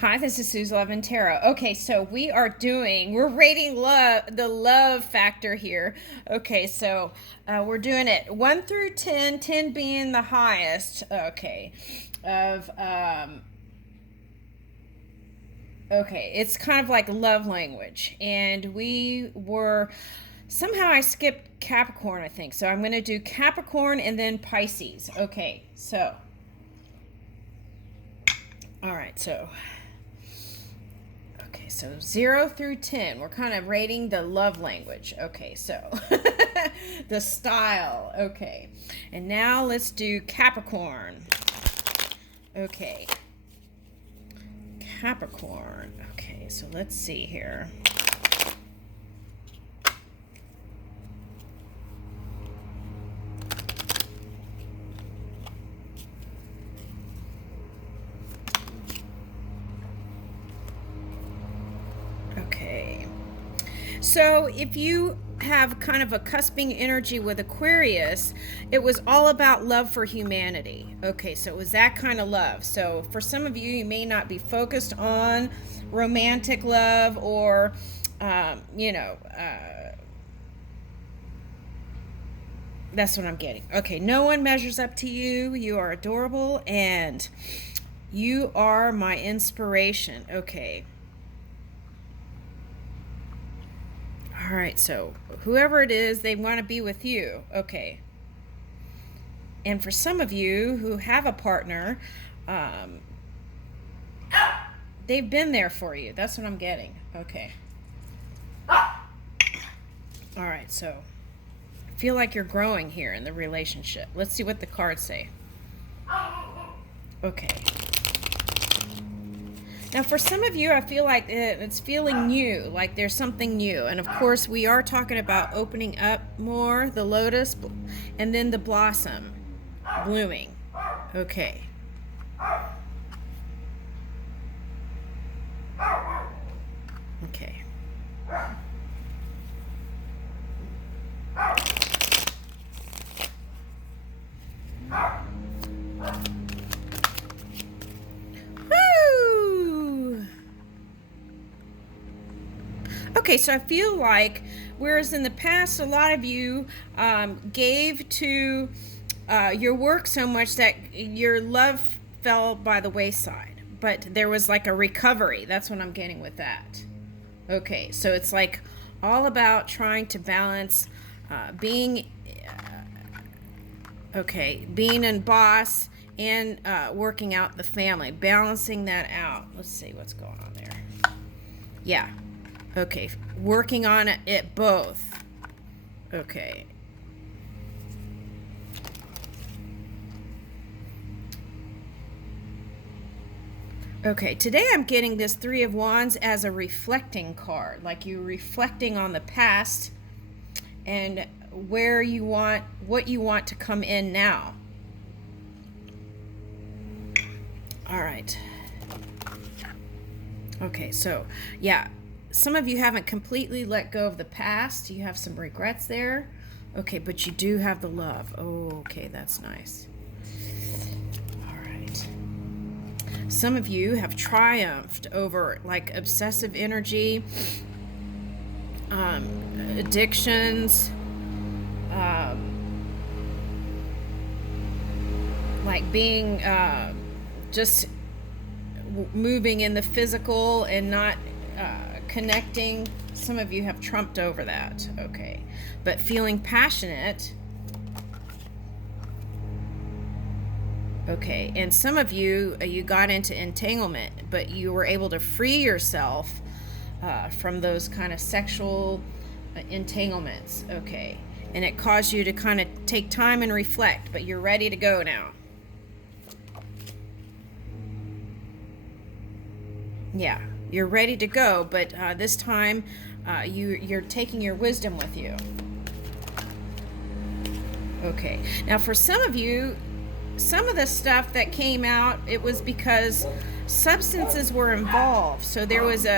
Hi, this is Sue's Love and Tarot. Okay, so we're rating the love factor here. Okay, so we're doing it 1 through 10, 10 being the highest. Okay, of okay, it's kind of like love language, and somehow I skipped Capricorn, I think. So I'm going to do Capricorn and then Pisces. Okay, so all right, so. Okay, so 0 through 10, we're kind of rating the love language. Okay, so the style. Okay, and now let's do Capricorn. Okay, Capricorn. Okay, so let's see here. Okay, so if you have kind of a cusping energy with Aquarius, it was all about love for humanity. Okay, so it was that kind of love. So for some of you, you may not be focused on romantic love or, that's what I'm getting. Okay, no one measures up to you. You are adorable and you are my inspiration. Okay. All right, so whoever it is, they want to be with you. Okay. And for some of you who have a partner, they've been there for you. That's what I'm getting. Okay. All right, so I feel like you're growing here in the relationship. Let's see what the cards say. Okay. Now, for some of you, I feel like it's feeling new, like there's something new. And of course, we are talking about opening up more, the lotus, and then the blossom blooming. Okay. Okay. Okay, so I feel like, whereas in the past, a lot of you gave to your work so much that your love fell by the wayside, but there was like a recovery. That's what I'm getting with that. Okay, so it's like all about trying to balance being a boss and working out the family, balancing that out. Let's see what's going on there. Yeah. Okay, working on it both. Okay. Okay, today I'm getting this Three of Wands as a reflecting card, like you're reflecting on the past and what you want to come in now. All right. Okay, so yeah. Some of you haven't completely let go of the past. You have some regrets there. Okay, but you do have the love. Oh, okay, that's nice. All right. Some of you have triumphed over like obsessive energy, addictions, like being just moving in the physical and not connecting. Some of you have trumped over that. Okay, but feeling passionate. Okay, and some of you got into entanglement, but you were able to free yourself from those kind of sexual entanglements. Okay, and it caused you to kind of take time and reflect, but you're ready to go now. Yeah, you're ready to go, but this time you're taking your wisdom with you. Okay, now for some of you, some of the stuff that came out, it was because substances were involved. So there was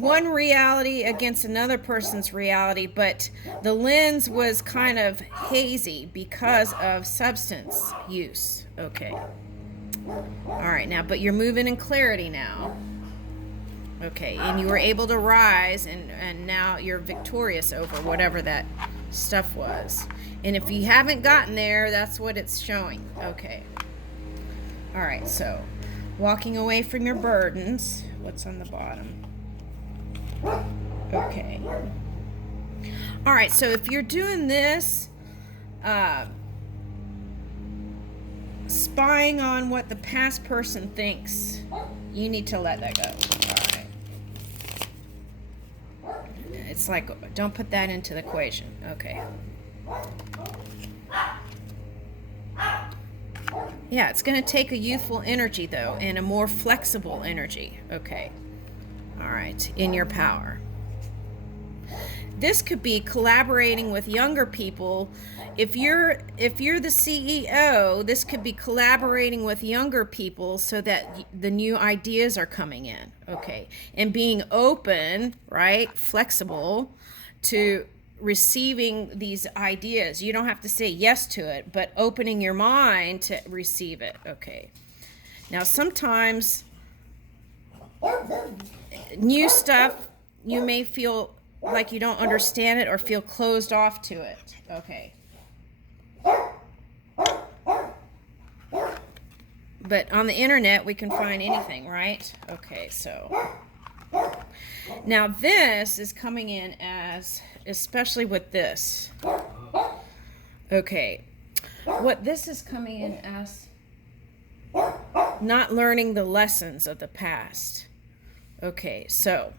one reality against another person's reality, but the lens was kind of hazy because of substance use. Okay. All right, now, but you're moving in clarity now. Okay, and you were able to rise, and now you're victorious over whatever that stuff was. And if you haven't gotten there, that's what it's showing. Okay. All right, so walking away from your burdens. What's on the bottom? Okay. All right, so if you're doing this, spying on what the past person thinks, you need to let that go. All right. It's like, don't put that into the equation. Okay. Yeah, it's going to take a youthful energy, though, and a more flexible energy. Okay. All right, in your power. This could be collaborating with younger people. If you're the CEO, this could be collaborating with younger people so that the new ideas are coming in. Okay. And being open, right? Flexible to receiving these ideas. You don't have to say yes to it, but opening your mind to receive it. Okay. Now, sometimes new stuff, you may feel like you don't understand it or feel closed off to it. Okay. But on the internet, we can find anything, right? Okay, so now this is coming in as, especially with this. Okay. What this is coming in as, not learning the lessons of the past. Okay, so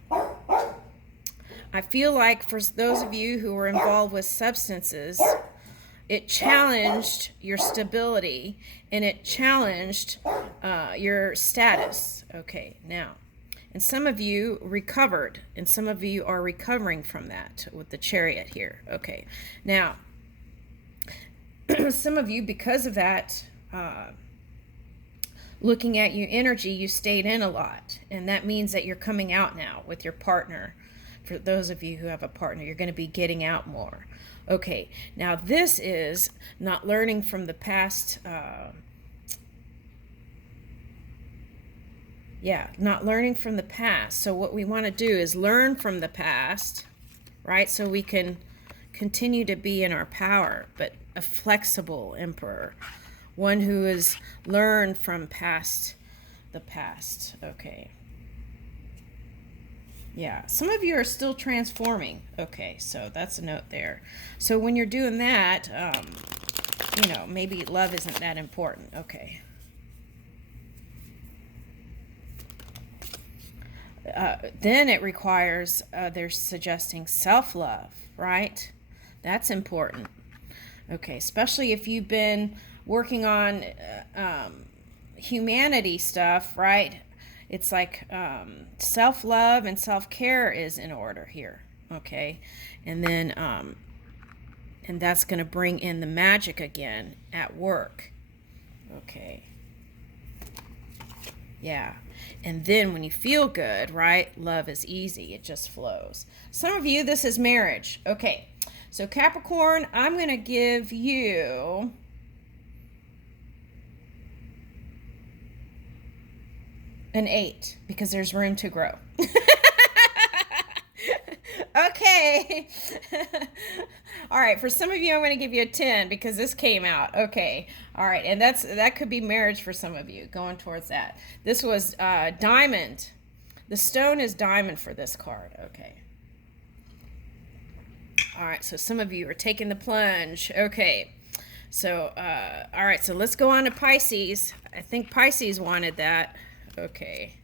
I feel like for those of you who were involved with substances, it challenged your stability and it challenged your status. Okay, now, and some of you recovered, and some of you are recovering from that with the Chariot here. Okay, now, some of you, because of that, looking at your energy, you stayed in a lot, and that means that you're coming out now with your partner. For those of you who have a partner, you're going to be getting out more. Okay, now this is not learning from the past. Not learning from the past. So what we want to do is learn from the past, right? So we can continue to be in our power, but a flexible emperor, one who has learned from the past. Okay. Yeah, some of you are still transforming. Okay, so that's a note there. So when you're doing that, maybe love isn't that important. Okay. Then it requires, they're suggesting self-love, right? That's important. Okay, especially if you've been working on humanity stuff, right? It's like self-love and self-care is in order here, okay? And then, and that's going to bring in the magic again at work, okay? Yeah. And then when you feel good, right, love is easy. It just flows. Some of you, this is marriage. Okay. So Capricorn, I'm going to give you an 8 because there's room to grow. Okay. All right. For some of you, I'm going to give you a 10 because this came out. Okay. All right. And that could be marriage for some of you, going towards that. This was diamond. The stone is diamond for this card. Okay. All right. So some of you are taking the plunge. Okay. So, all right. So let's go on to Pisces. I think Pisces wanted that. Okay.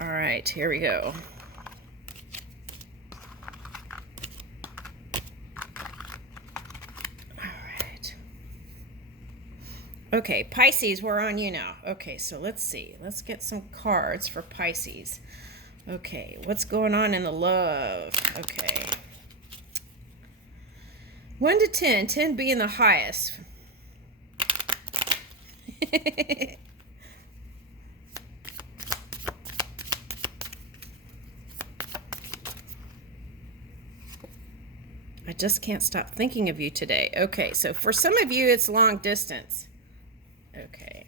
All right. Here we go. Okay, Pisces, we're on you now. Okay, so let's see. Let's get some cards for Pisces. Okay, what's going on in the love? Okay. 1 to 10, 10 being the highest. just can't stop thinking of you today. Okay, so for some of you, it's long distance. Okay.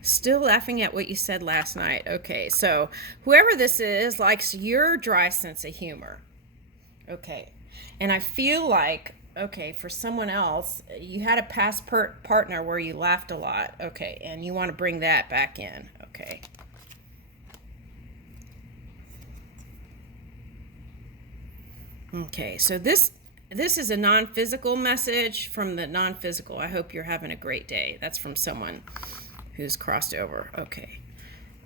Still laughing at what you said last night. Okay, so whoever this is likes your dry sense of humor. Okay, and I feel like, okay, for someone else, you had a past partner where you laughed a lot. Okay, and you want to bring that back in. Okay. Okay, so this is a non-physical message from the non-physical. I hope you're having a great day. That's from someone who's crossed over. Okay.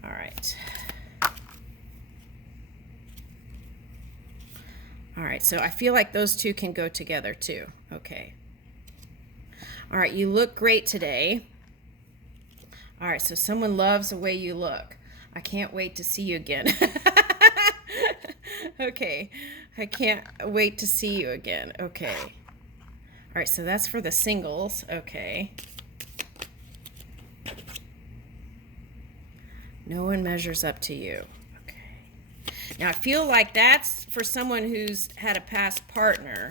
All right. All right, so I feel like those two can go together too. Okay. All right, you look great today. All right, so someone loves the way you look. I can't wait to see you again. Okay, I can't wait to see you again. Okay. All right, so that's for the singles. Okay. No one measures up to you. Okay. Now, I feel like that's for someone who's had a past partner.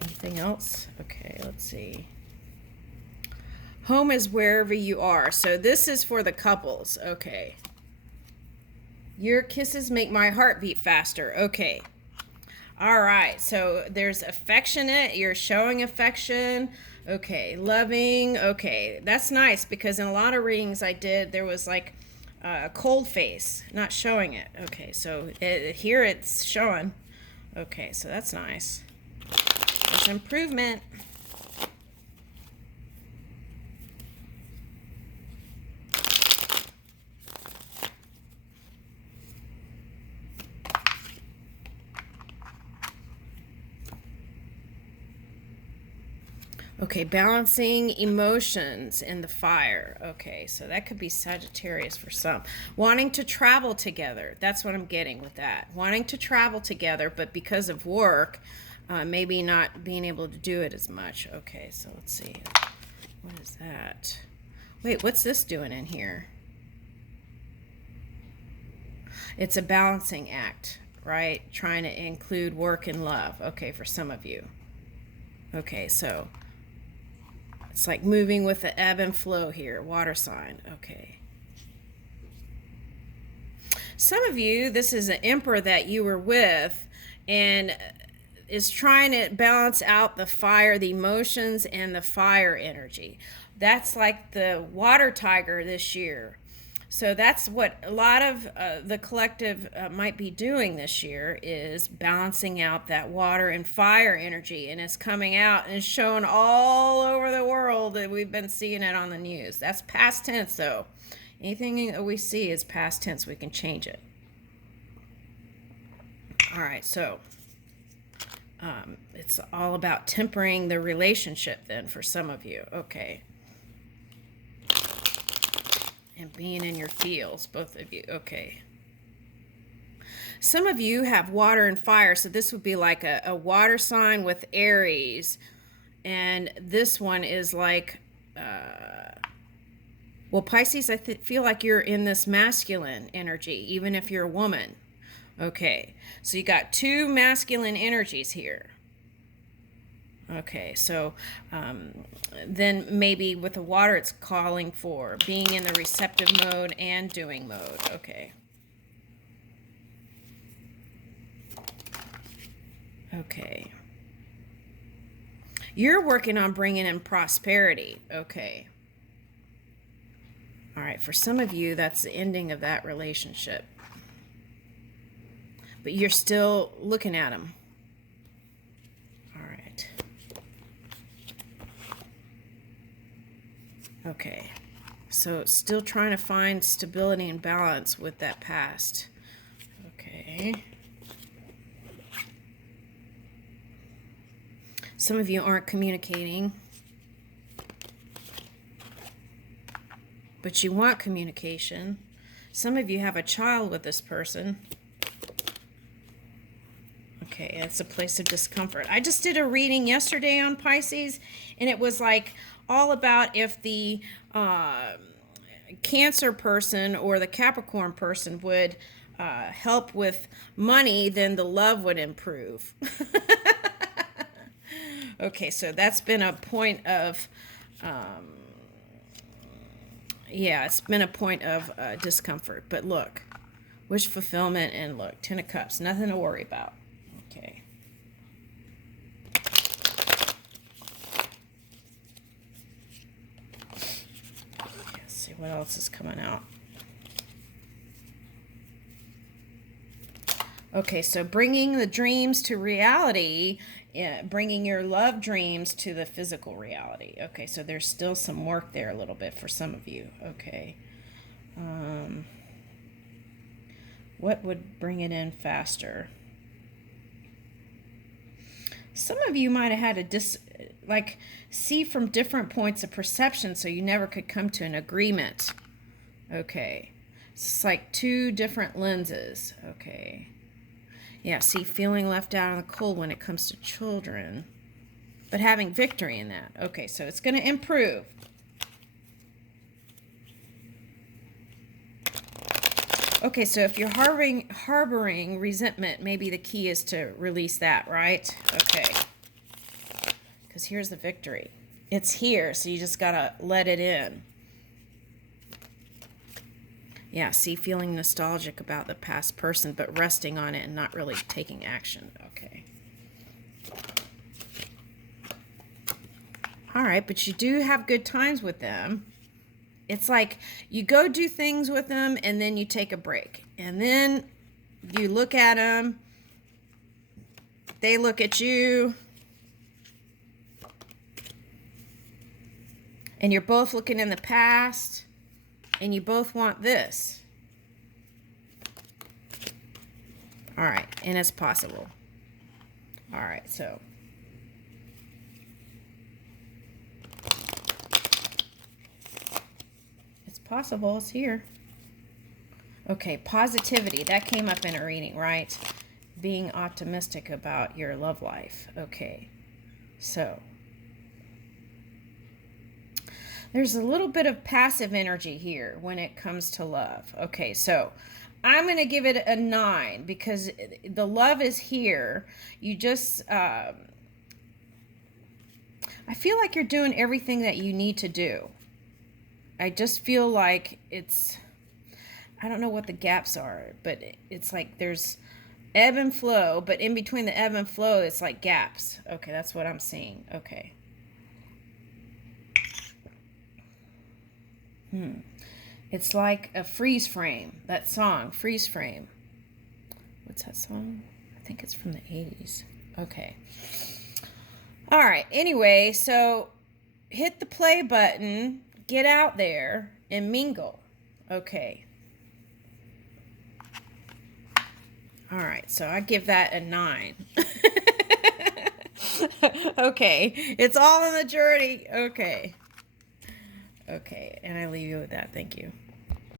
Anything else? Okay, let's see. Home is wherever you are. So this is for the couples. Okay. Your kisses make my heart beat faster. Okay. All right. So there's affectionate. You're showing affection. Okay. Loving. Okay. That's nice because in a lot of readings I did, there was like a cold face, not showing it. Okay. So here it's showing. Okay. So that's nice. There's improvement. Okay, balancing emotions in the fire. Okay, so that could be Sagittarius for some. Wanting to travel together. That's what I'm getting with that. Wanting to travel together, but because of work, maybe not being able to do it as much. Okay, so let's see. What is that? Wait, what's this doing in here? It's a balancing act, right? Trying to include work and love. Okay, for some of you. Okay, so it's like moving with the ebb and flow here. Water sign. Okay. Some of you, this is an emperor that you were with and is trying to balance out the fire, the emotions, and the fire energy. That's like the water tiger this year. So that's what a lot of the collective might be doing this year, is balancing out that water and fire energy, and it's coming out and it's shown all over the world that we've been seeing it on the news. That's past tense though. Anything that we see is past tense. We can change it. All right, so it's all about tempering the relationship then for some of you. Okay. And being in your feels, both of you. Okay. Some of you have water and fire, so this would be like a water sign with Aries. And this one is like, well, Pisces, I feel like you're in this masculine energy, even if you're a woman. Okay, so you got two masculine energies here. Okay, so then maybe with the water it's calling for being in the receptive mode and doing mode. Okay. Okay. You're working on bringing in prosperity. Okay. All right, for some of you, that's the ending of that relationship. But you're still looking at them. Okay, so still trying to find stability and balance with that past. Okay. Some of you aren't communicating, but you want communication. Some of you have a child with this person. Okay. Okay, it's a place of discomfort. I just did a reading yesterday on Pisces, and it was like all about if the Cancer person or the Capricorn person would help with money, then the love would improve. Okay, so that's been a point of, yeah, it's been a point of discomfort. But look, wish fulfillment, and look, Ten of Cups, nothing to worry about. Okay. Let's see what else is coming out. Okay, so bringing the dreams to reality, bringing your love dreams to the physical reality. Okay, so there's still some work there a little bit for some of you. Okay. What would bring it in faster? Some of you might have had to see from different points of perception, so you never could come to an agreement. Okay. It's like two different lenses. Okay. Yeah, see, feeling left out in the cold when it comes to children, but having victory in that. Okay, so it's going to improve. Okay, so if you're harboring resentment, maybe the key is to release that, right? Okay. Because here's the victory. It's here, so you just got to let it in. Yeah, see, feeling nostalgic about the past person, but resting on it and not really taking action. Okay. All right, but you do have good times with them. It's like you go do things with them, and then you take a break. And then you look at them. They look at you. And you're both looking in the past. And you both want this. All right, and it's possible. All right, so. It's possible, it's here. Okay, positivity, that came up in a reading, right? Being optimistic about your love life. Okay, so. There's a little bit of passive energy here when it comes to love. Okay, so I'm going to give it a 9 because the love is here. You just, I feel like you're doing everything that you need to do. I just feel like it's, I don't know what the gaps are, but it's like there's ebb and flow, but in between the ebb and flow, it's like gaps. Okay, that's what I'm seeing. Okay. It's like a freeze frame. That song, Freeze Frame. What's that song? I think it's from the 80s. Okay. All right. Anyway, so hit the play button, get out there, and mingle. Okay. All right. So I give that a 9. Okay. It's all in the journey. Okay. Okay, and I leave you with that. Thank you.